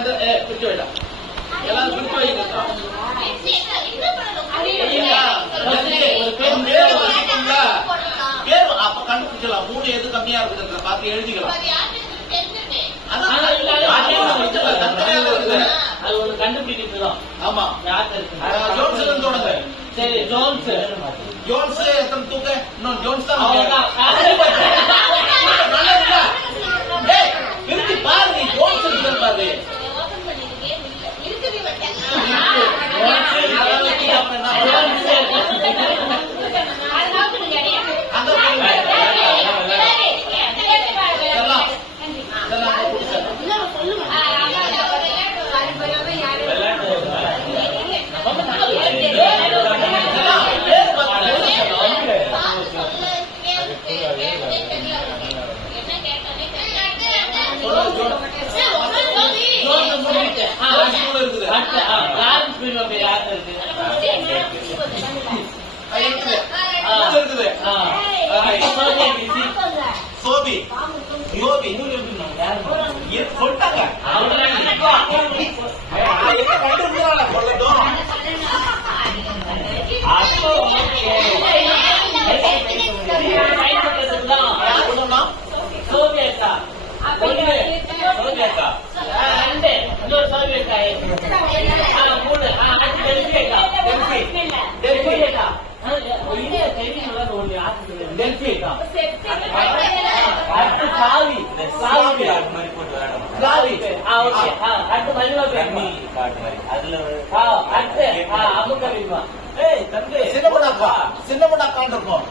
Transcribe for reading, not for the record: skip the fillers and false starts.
பிடிச்சு வைடலாம் எல்லாரும் பிடிச்சு வைங்க பேர் அப்ப கண்டுபிடிச்சலாம் 3 எது கம்மியா இருக்குதுன்ற பார்த்து எழுதிக்கலாம் அது ஒரு கண்டுபிடிக்கிறது தான். ஆமா ஜோன்ஸ் தொடங்க சரி ஜோன்ஸ் எத்தனை தூக்க இன்னும் ஜோன்ஸ் தான் இருக்கு பாரு நீ ஜோன்ஸ் இருக்கு பாரு சோபி யோபி சொல்லிட்டாங்க சோவியத்தா சின்னப்படாக்கா இருக்கும்